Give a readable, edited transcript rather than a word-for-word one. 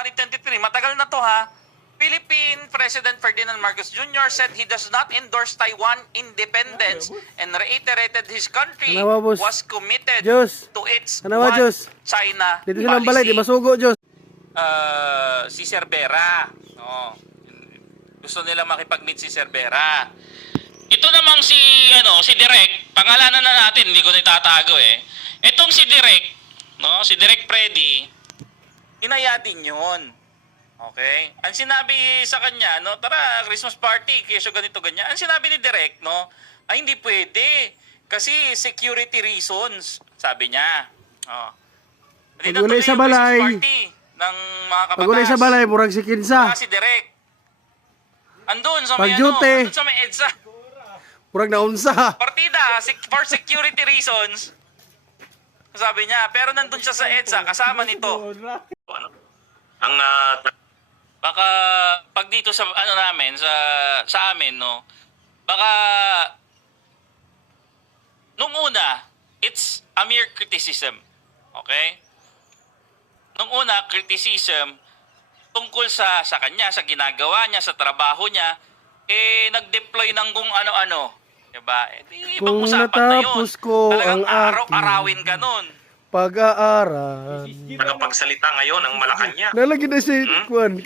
January 23, matagal na to ha. Philippine President Ferdinand Marcos Jr. said he does not endorse Taiwan independence and reiterated his country Kanawa, boss. was committed Diyos. to its Kanawa, one Diyos. China Dito silang balay, di masugo, Diyos. si Cervera. No. Gusto nila makipag-meet si Cervera. Ito namang si Direk, pangalanan na natin, hindi ko itatago eh. Itong si Direk, no, si Direk Freddy, inaya din 'yon. Okay? Ang sinabi sa kanya, no, tara, Christmas party, kesyo ganito ganyan. Ang sinabi ni Direk, no, ay hindi pwede kasi security reasons, sabi niya. Oh. Hindi na Pagulay tuloy sa yung balay. Christmas party ng mga kabatas. Pagulay sa balay, murag si Kinsa. Si Direk. Andun sa may Pag-duty. andun sa may EDSA. Murag naunsa. Partida, for security reasons. Sabi niya, pero nandun siya sa EDSA, kasama nito. Ang baka pag dito sa namin sa amin no, baka nung una it's a mere criticism. Okay? Nung una criticism tungkol sa kanya, sa ginagawa niya, sa trabaho niya, nag-deploy ng kung ano-ano. Diba? Ibang Kung usapan na yun. natapos ko Talagang ang aking araw-arawin ka nun. pag-aaral. Tagapagsalita ngayon ang Malacanang. Nalagi na si Kwan.